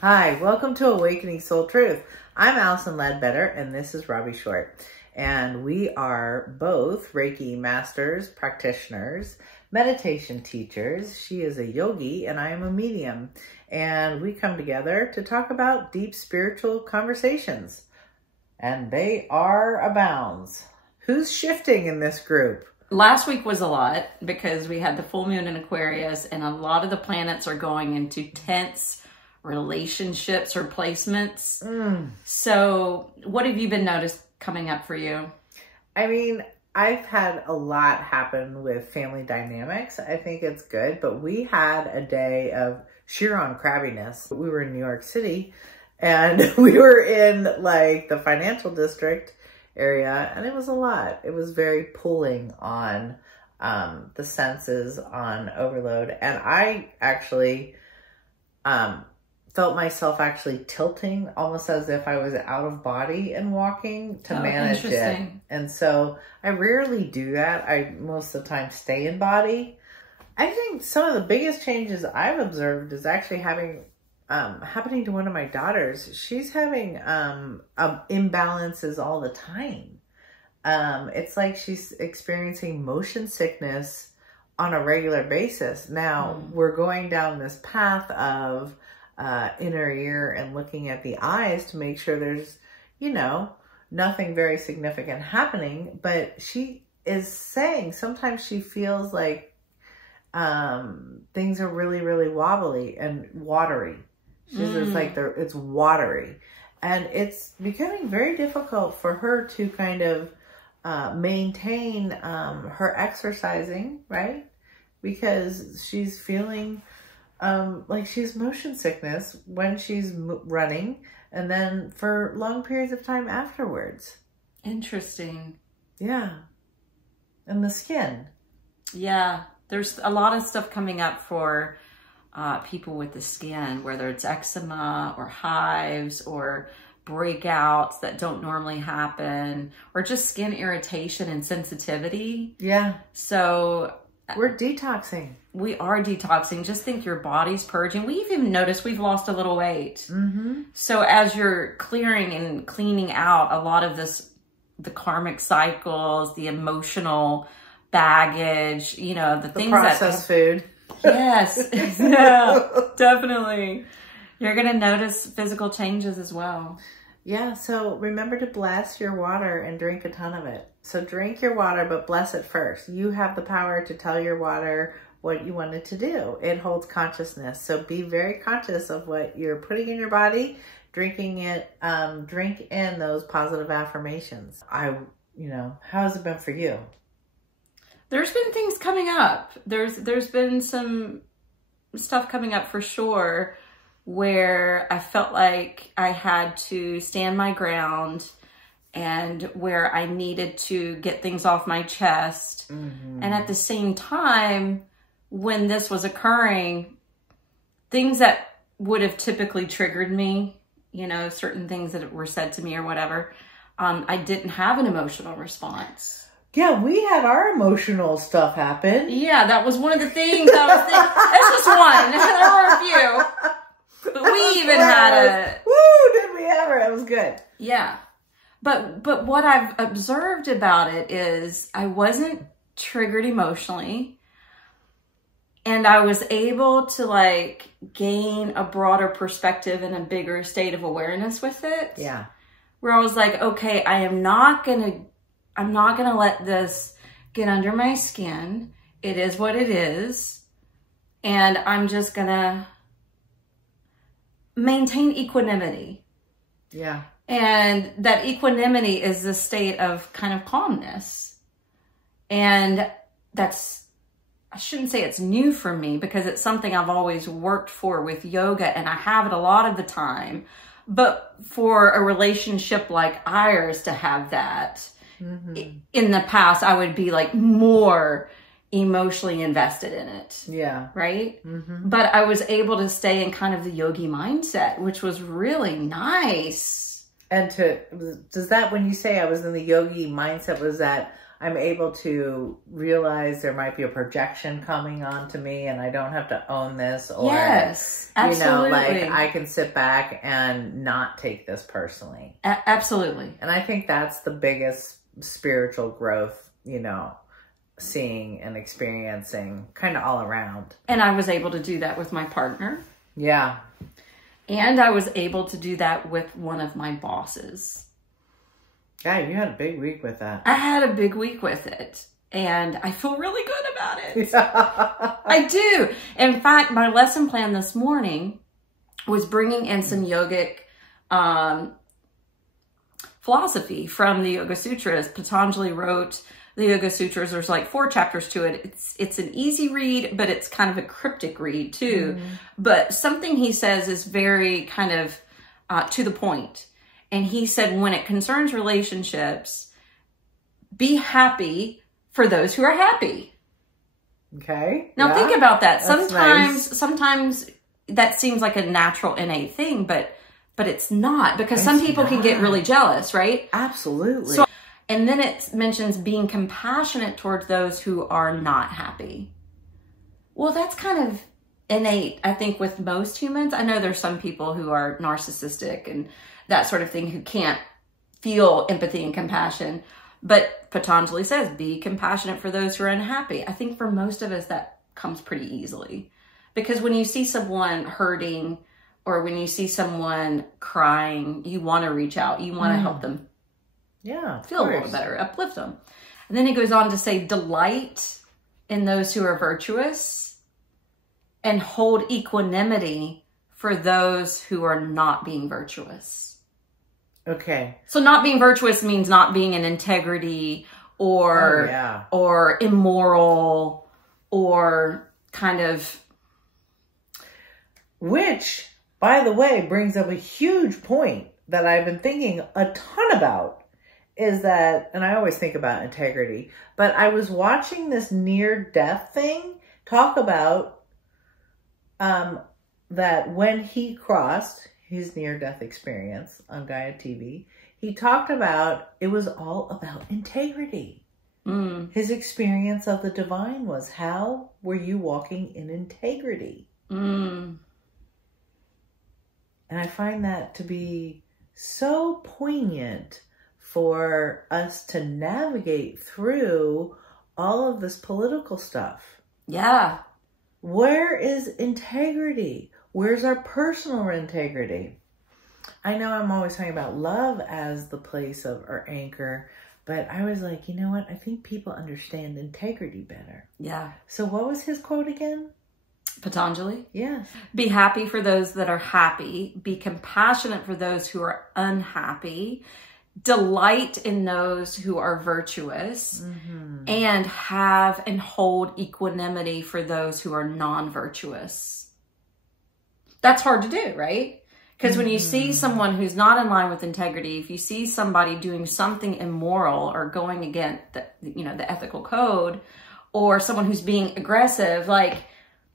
Hi, welcome to Awakening Soul Truth. I'm Allison Ledbetter and this is Robbie Short. And we are both Reiki masters, practitioners, meditation teachers. She is a yogi and I am a medium. And we come together to talk about deep spiritual conversations. And they are abounds. Who's shifting in this group? Last week was a lot because we had the full moon in Aquarius and a lot of the planets are going into tense relationships or placements. So what have you been noticed coming up for you? I mean, I've had a lot happen with family dynamics. I think it's good, but we had a day of sheer on crabbiness. We were in New York City and we were in like the financial district area and it was a lot. It was very pulling on the senses, on overload. And I actually felt myself actually tilting almost as if I was out of body and walking to manage it. And so I rarely do that. I most of the time stay in body. I think some of the biggest changes I've observed is actually happening to one of my daughters. She's having imbalances all the time. It's like she's experiencing motion sickness on a regular basis. Now we're going down this path of inner ear and looking at the eyes to make sure there's, nothing very significant happening. But she is saying sometimes she feels like things are really, really wobbly and watery. She says like it's watery. And it's becoming very difficult for her to kind of maintain her exercising, right? Because she's feeling like she's motion sickness when she's running and then for long periods of time afterwards. Interesting. Yeah. And the skin. Yeah. There's a lot of stuff coming up for people with the skin, whether it's eczema or hives or breakouts that don't normally happen or just skin irritation and sensitivity. Yeah. So we're detoxing. We are detoxing. Just think your body's purging. We've even noticed we've lost a little weight. So as you're clearing and cleaning out a lot of this, the karmic cycles, the emotional baggage, the things processed food. Yes. Yeah, definitely. You're going to notice physical changes as well. Yeah, so remember to bless your water and drink a ton of it. So drink your water, but bless it first. You have the power to tell your water what you want it to do. It holds consciousness. So be very conscious of what you're putting in your body, drinking it, drink in those positive affirmations. How has it been for you? There's been things coming up. There's been some stuff coming up for sure where I felt like I had to stand my ground and where I needed to get things off my chest. And at the same time, when this was occurring, things that would have typically triggered me, certain things that were said to me or whatever, I didn't have an emotional response. Yeah, we had our emotional stuff happen. Yeah, that was one of the things I was thinking. That's just one. There were a few. But we even had a... Woo, did we ever? It was good. Yeah. But what I've observed about it is I wasn't triggered emotionally. And I was able to gain a broader perspective and a bigger state of awareness with it. Yeah. Where I was like, okay, I'm not going to let this get under my skin. It is what it is. And I'm just going to maintain equanimity. Yeah. And that equanimity is the state of kind of calmness. And I shouldn't say it's new for me because it's something I've always worked for with yoga and I have it a lot of the time. But for a relationship like ours to have that, in the past, I would be more emotionally invested in it. Yeah. Right? But I was able to stay in kind of the yogi mindset, which was really nice. And does that, when you say I was in the yogi mindset, was that I'm able to realize there might be a projection coming onto me and I don't have to own this, or, yes, absolutely. like I can sit back and not take this personally. Absolutely. And I think that's the biggest spiritual growth, seeing and experiencing kind of all around. And I was able to do that with my partner. Yeah. And I was able to do that with one of my bosses. Yeah, you had a big week with that. I had a big week with it. And I feel really good about it. I do. In fact, my lesson plan this morning was bringing in some yogic philosophy from the Yoga Sutras. Patanjali wrote the Yoga Sutras. There's like 4 chapters to it. It's an easy read, but it's kind of a cryptic read too. But something he says is very kind of to the point. And he said, when it concerns relationships, be happy for those who are happy. Okay. Now think about that. That's Sometimes that seems like a natural, innate thing, but it's not, because some people can get really jealous, right? Absolutely. So, and then it mentions being compassionate towards those who are not happy. Well, that's kind of innate, I think, with most humans. I know there's some people who are narcissistic and that sort of thing who can't feel empathy and compassion. But Patanjali says, be compassionate for those who are unhappy. I think for most of us, that comes pretty easily. Because when you see someone hurting or when you see someone crying, you want to reach out. You want to help them feel a little better, uplift them. And then he goes on to say, delight in those who are virtuous and hold equanimity for those who are not being virtuous. Okay. So not being virtuous means not being in integrity or immoral or kind of... Which, by the way, brings up a huge point that I've been thinking a ton about, is that, and I always think about integrity, but I was watching this near-death thing talk about that when he crossed his near-death experience on Gaia TV, he talked about it was all about integrity. His experience of the divine was, how were you walking in integrity? And I find that to be so poignant for us to navigate through all of this political stuff. Yeah. Where is integrity? Where's our personal integrity? I know I'm always talking about love as the place of our anchor, but I was like, you know what? I think people understand integrity better. Yeah. So what was his quote again? Patanjali? Yes. Be happy for those that are happy. Be compassionate for those who are unhappy. Delight in those who are virtuous. And have and hold equanimity for those who are non-virtuous. That's hard to do, right? Because when you see someone who's not in line with integrity, if you see somebody doing something immoral or going against the ethical code, or someone who's being aggressive, like,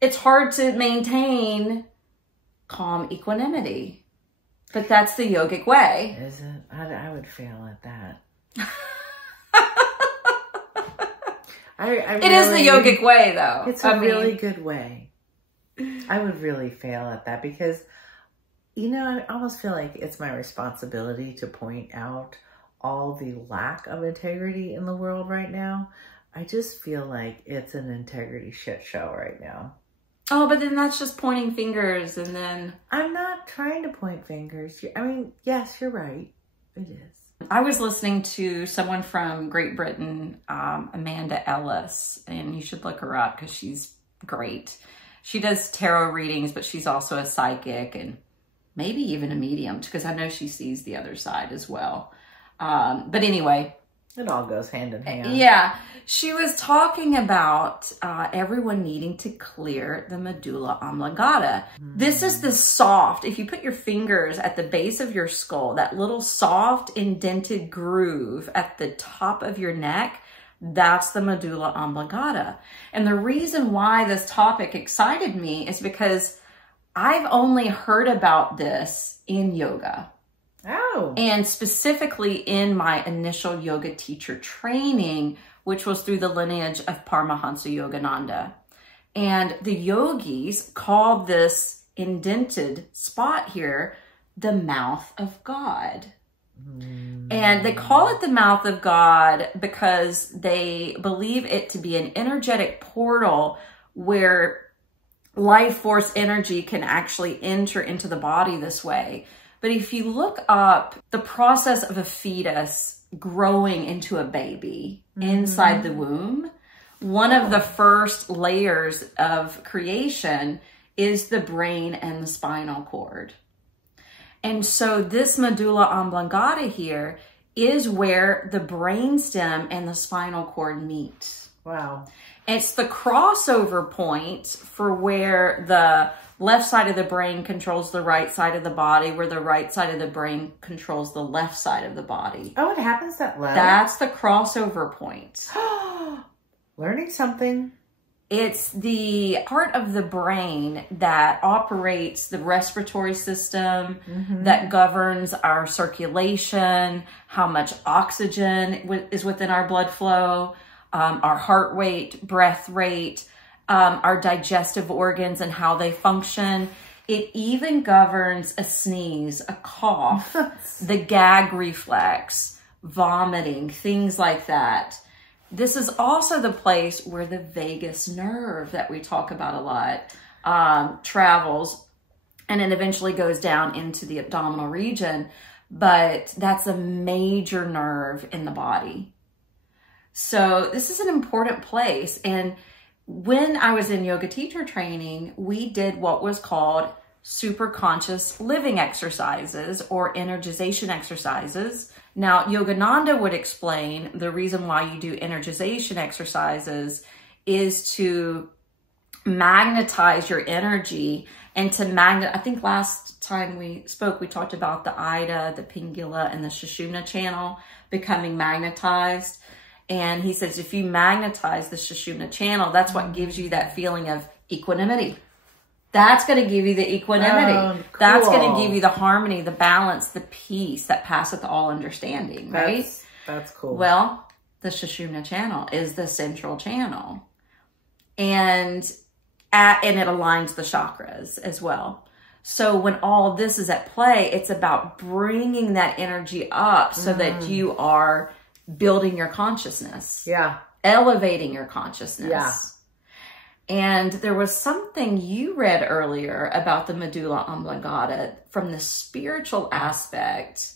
it's hard to maintain calm equanimity. But that's the yogic way. Is it? I would fail at that. It is the yogic way, though. It's a really good way. I would really fail at that because, I almost feel like it's my responsibility to point out all the lack of integrity in the world right now. I just feel like it's an integrity shit show right now. Oh, but then that's just pointing fingers, and then... I'm not trying to point fingers. I mean, yes, you're right. It is. I was listening to someone from Great Britain, Amanda Ellis, and you should look her up because she's great. She does tarot readings, but she's also a psychic and maybe even a medium, because I know she sees the other side as well. But anyway... It all goes hand in hand. Yeah. She was talking about everyone needing to clear the medulla oblongata. This is the soft, if you put your fingers at the base of your skull, that little soft indented groove at the top of your neck, that's the medulla oblongata. And the reason why this topic excited me is because I've only heard about this in yoga. Oh. And specifically in my initial yoga teacher training, which was through the lineage of Paramahansa Yogananda. And the yogis called this indented spot here the mouth of God. And they call it the mouth of God because they believe it to be an energetic portal where life force energy can actually enter into the body this way. But if you look up the process of a fetus growing into a baby inside the womb, one of the first layers of creation is the brain and the spinal cord. And so this medulla oblongata here is where the brainstem and the spinal cord meet. Wow. It's the crossover point for where the left side of the brain controls the right side of the body, where the right side of the brain controls the left side of the body. Oh, it happens that low? That's the crossover point. Learning something. It's the part of the brain that operates the respiratory system, that governs our circulation, how much oxygen is within our blood flow, our heart rate, breath rate, our digestive organs and how they function. It even governs a sneeze, a cough, the gag reflex, vomiting, things like that. This is also the place where the vagus nerve that we talk about a lot travels, and it eventually goes down into the abdominal region. But that's a major nerve in the body. So this is an important place. And when I was in yoga teacher training, we did what was called superconscious living exercises or energization exercises. Now, Yogananda would explain the reason why you do energization exercises is to magnetize your energy and to I think last time we spoke, we talked about the Ida, the Pingula, and the Sushumna channel becoming magnetized. And he says, if you magnetize the Sushumna channel, that's what gives you that feeling of equanimity. That's going to give you the equanimity. Oh, cool. That's going to give you the harmony, the balance, the peace that passeth all understanding, right? That's cool. Well, the Sushumna channel is the central channel. And it aligns the chakras as well. So when all this is at play, it's about bringing that energy up so that you are building your consciousness. Yeah. Elevating your consciousness. Yeah. And there was something you read earlier about the Medulla Oblongata from the spiritual aspect.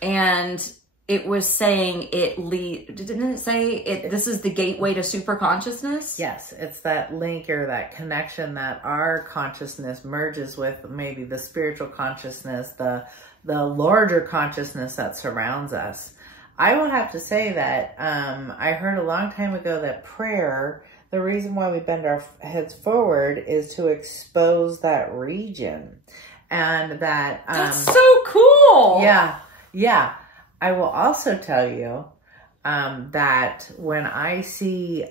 And it was saying didn't it say this is the gateway to super consciousness? Yes, it's that link or that connection that our consciousness merges with maybe the spiritual consciousness, the larger consciousness that surrounds us. I will have to say that I heard a long time ago that prayer, the reason why we bend our heads forward is to expose that region. And that... that's so cool! Yeah, yeah. I will also tell you that when I see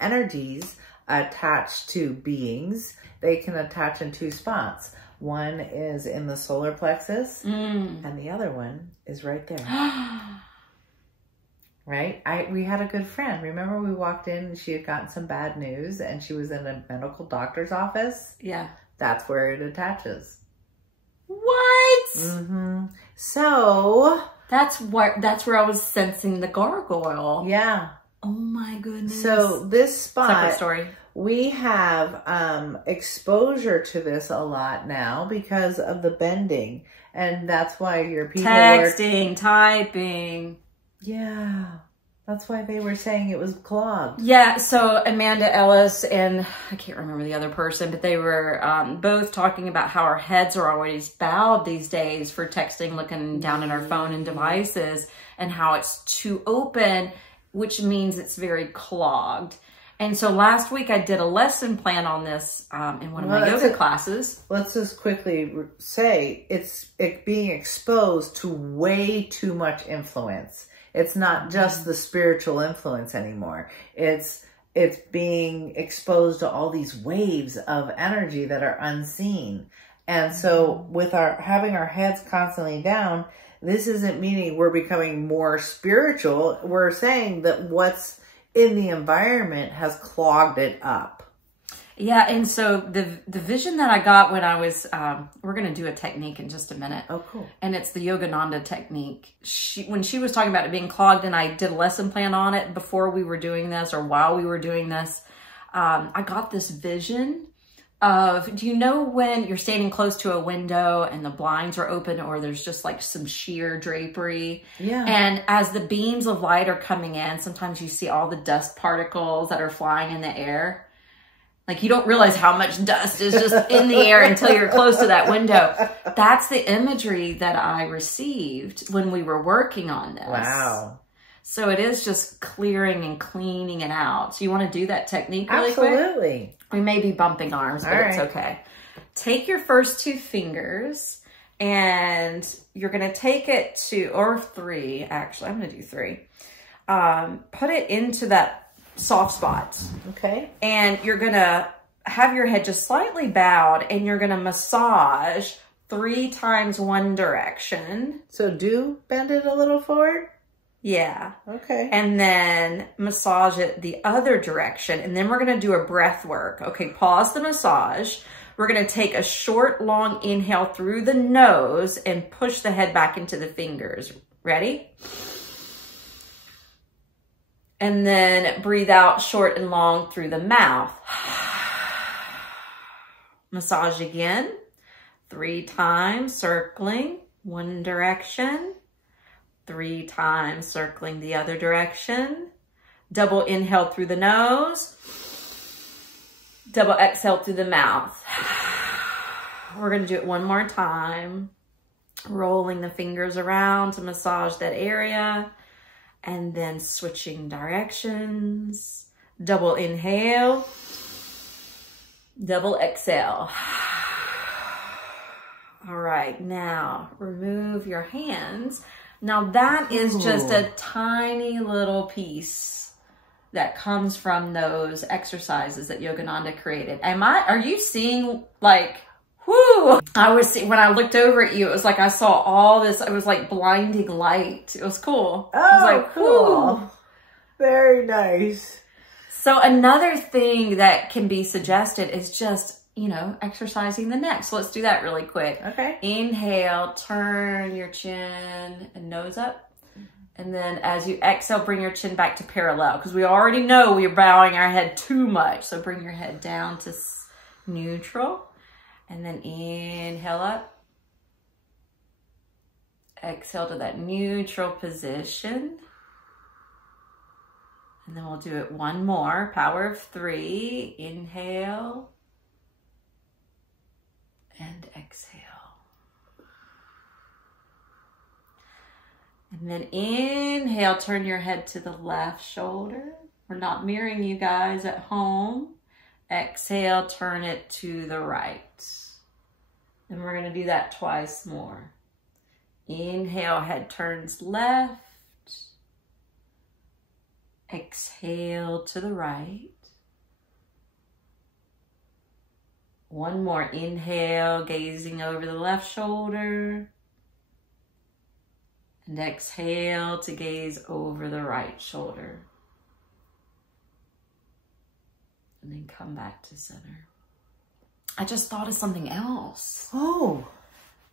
energies attached to beings, they can attach in two spots. One is in the solar plexus, and the other one is right there. Right? We had a good friend. Remember we walked in and she had gotten some bad news and she was in a medical doctor's office? Yeah. That's where it attaches. What? So... That's where I was sensing the gargoyle. Yeah. Oh my goodness. So this spot... Separate story. We have exposure to this a lot now because of the bending. And that's why your people texting, typing. Yeah, that's why they were saying it was clogged. Yeah, so Amanda Ellis and I can't remember the other person, but they were both talking about how our heads are always bowed these days for texting, looking down at our phone and devices, and how it's too open, which means it's very clogged. And so last week I did a lesson plan on this in one of my yoga classes. Let's just quickly say it's being exposed to way too much influence. It's not just the spiritual influence anymore. It's being exposed to all these waves of energy that are unseen. And so with having our heads constantly down, this isn't meaning we're becoming more spiritual. We're saying that what's in the environment has clogged it up. Yeah, and so the vision that I got when I was, we're going to do a technique in just a minute. Oh, cool. And it's the Yogananda technique. When she was talking about it being clogged, and I did a lesson plan on it before we were doing this or while we were doing this, I got this vision of, do you know when you're standing close to a window and the blinds are open or there's just like some sheer drapery? Yeah. And as the beams of light are coming in, sometimes you see all the dust particles that are flying in the air. Like you don't realize how much dust is just in the air until you're close to that window. That's the imagery that I received when we were working on this. Wow. So it is just clearing and cleaning it out. So you want to do that technique really quick? Absolutely. We may be bumping arms, but it's okay. Take your first 2 fingers and you're going to take it to, or 3, actually, I'm going to do 3. Put it into that soft spot. Okay. And you're going to have your head just slightly bowed and you're going to massage 3 times one direction. So do bend it a little forward? Yeah. Okay. And then massage it the other direction. And then we're going to do a breath work. Okay, pause the massage. We're going to take a short, long inhale through the nose and push the head back into the fingers. Ready? And then breathe out short and long through the mouth. Massage again. 3 times, circling one direction. 3 times, circling the other direction. Double inhale through the nose. Double exhale through the mouth. We're going to do it one more time. Rolling the fingers around to massage that area. And then switching directions. Double inhale. Double exhale. All right, now remove your hands. Now that is just a tiny little piece that comes from those exercises that Yogananda created. Are you seeing like, whoo? When I looked over at you, it was like I saw all this, it was like blinding light. It was cool. Oh, it was like, cool. whoo. Very nice. So another thing that can be suggested is just, exercising the neck. So let's do that really quick. Okay. Inhale, turn your chin and nose up. And then as you exhale, bring your chin back to parallel because we already know we're bowing our head too much. So bring your head down to neutral and then inhale up. Exhale to that neutral position. And then we'll do it one more. Power of 3. Inhale. And exhale. And then inhale, turn your head to the left shoulder. We're not mirroring you guys at home. Exhale, turn it to the right. And we're going to do that twice more. Inhale, head turns left. Exhale to the right. One more inhale, gazing over the left shoulder. And exhale to gaze over the right shoulder. And then come back to center. I just thought of something else. Oh.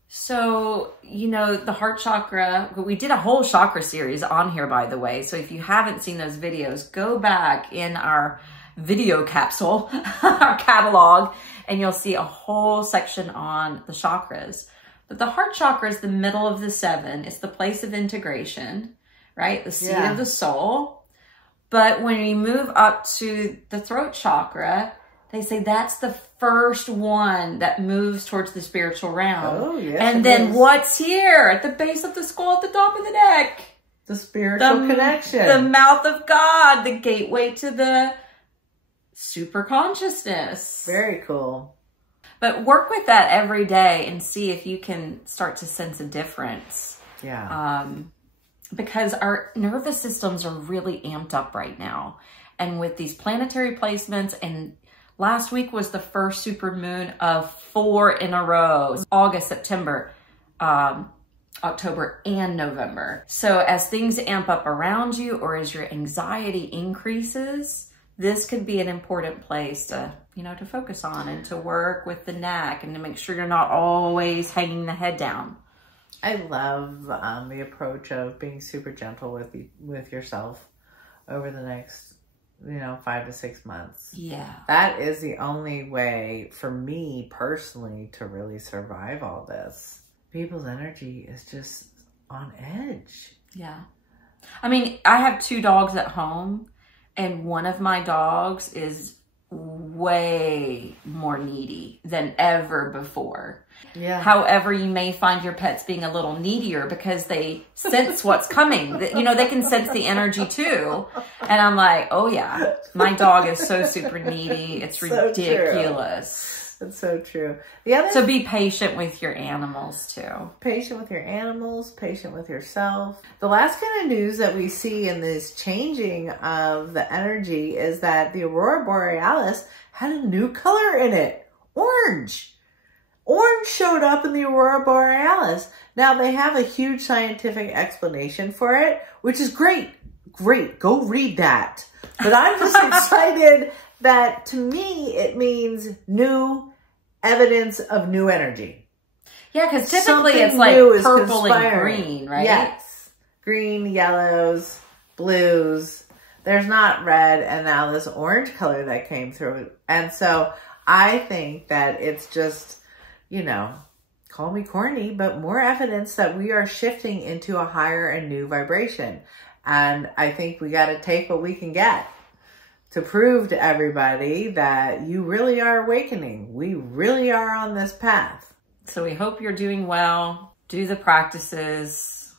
So, the heart chakra, we did a whole chakra series on here, by the way. So if you haven't seen those videos, go back in our video capsule, our catalog, and you'll see a whole section on the chakras. But the heart chakra is the middle of the 7. It's the place of integration, right? The seat of the soul. But when you move up to the throat chakra, they say that's the first one that moves towards the spiritual realm. Oh, yes. And then what's here at the base of the skull at the top of the neck? The spiritual connection. The mouth of God, the gateway to the super consciousness. Very cool. But work with that every day and see if you can start to sense a difference. Yeah. Because our nervous systems are really amped up right now. And with these planetary placements and Last week was the first supermoon of 4 in a row. August, September, October, and November. So as things amp up around you, or as your anxiety increases, this could be an important place to, you know, to focus on and to work with the neck and to make sure you're not always hanging the head down. I love the approach of being super gentle with yourself over the next, you know, 5 to 6 months. Yeah. That is the only way for me personally to really survive all this. People's energy is just on edge. Yeah. I mean, I have 2 dogs at home, and one of my dogs is way more needy than ever before. Yeah. However, you may find your pets being a little needier because they sense what's coming. You know, they can sense the energy too. And I'm like, oh yeah, my dog is so super needy. It's so ridiculous. True. That's so true. So be patient with your animals too. Patient with your animals, patient with yourself. The last kind of news that we see in this changing of the energy is that the Aurora Borealis had a new color in it. Orange. Orange showed up in the Aurora Borealis. Now they have a huge scientific explanation for it, which is great. Great. Go read that. But I'm just excited that to me it means new evidence of new energy. Yeah, because typically it's like purple and green, right? Yes. Green, yellows, blues. There's not red, and now this orange color that came through. And so I think that it's just, you know, call me corny, but more evidence that we are shifting into a higher and new vibration. And I think we got to take what we can get to prove to everybody that you really are awakening. We really are on this path. So we hope you're doing well. Do the practices,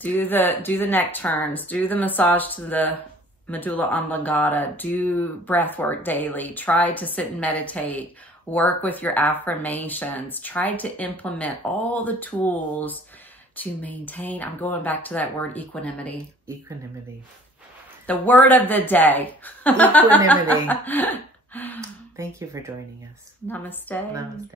do the neck turns, do the massage to the Medulla Oblongata, do breath work daily, try to sit and meditate, work with your affirmations, try to implement all the tools to maintain, I'm going back to that word, equanimity. Equanimity. The word of the day. Equanimity. Thank you for joining us. Namaste. Namaste.